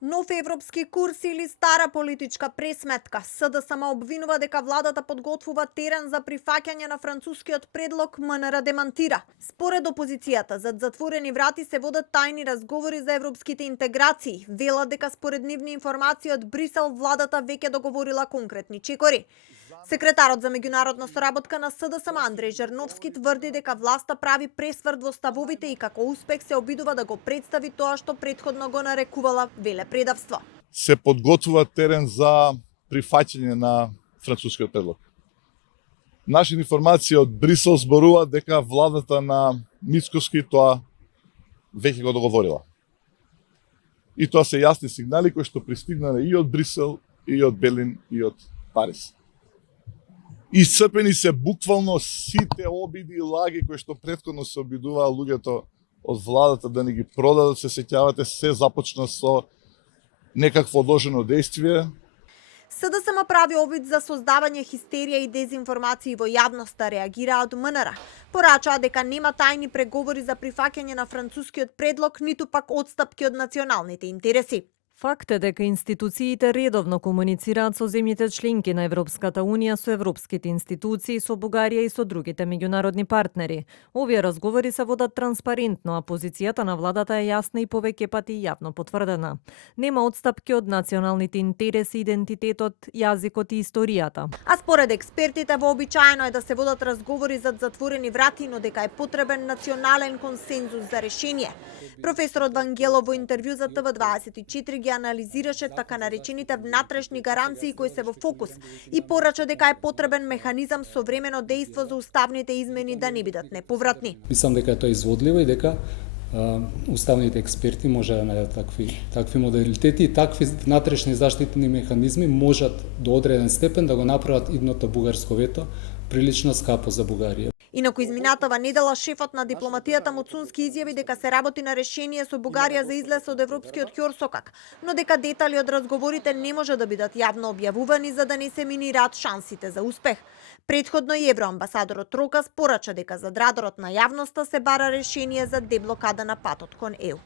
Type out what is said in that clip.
Нов европски курс или стара политичка пресметка? СДСМ обвинува дека владата подготвува терен за прифаќање на францускиот предлог, МНР демантира. Според опозицијата, зад затворени врати се водат тајни разговори за европските интеграции. Велат дека според нивни информации од Брисел владата веќе договорила конкретни чекори. Секретарот за меѓународна соработка на СДСМ Андреј Жерновски тврди дека власта прави пресврт во ставовите и како успех се обидува да го представи тоа што претходно го нарекувала велепредавство. Се подготвува терен за прифаќање на францускиот предлог. Наши информации од Брисел зборуваат дека владата на Мицкоски тоа веќе го договорила. И тоа се јасни сигнали кои што пристигнале и од Брисел, и од Берлин, и од Париз. Исцрпени се буквално сите обиди и лаги кои што претходно се обидуваа луѓето од владата да не ги продадат, се сеќавате, се започна со некакво одложено действие. СДСМ прави обид за создавање хистерија и дезинформации во јавноста, реагираат МНР. Порачаа дека нема тајни преговори за прифаќање на францускиот предлог, ниту пак одстапки од националните интереси. Факт е дека институциите редовно комуницираат со земјите членки на Европската Унија, со европските институции, со Бугарија и со другите меѓународни партнери. Овие разговори се водат транспарентно, а позицијата на владата е јасна и повеќе пати јавно потврдена. Нема отстапки од националните интереси, идентитетот, јазикот и историјата. А според експертите, вообичаено е да се водат разговори зад затворени врати, но дека е потребен национален консензус за решение. Професорот Вангелов во интервју за ТВ24 ги анализираше така наречените внатрешни гаранции кои се во фокус и порача дека е потребен механизам со времено дејство за уставните измени да не бидат неповратни. Мислам дека е тоа изводливо и дека уставните експерти може да најдат такви моделитети и такви внатрешни заштитни механизми можат до одреден степен да го направат идното бугарско вето прилично скапо за Бугарија. Инаку изминатава недела шефот на дипломатијата Муцунски изјави дека се работи на решение со Бугарија за излез од европскиот ќорсокак, но дека детали од разговорите не може да бидат јавно објавувани за да не се минираат шансите за успех. Претходно и евроамбасадорот Рокас порача дека за радарот на јавноста се бара решение за деблокада на патот кон ЕУ.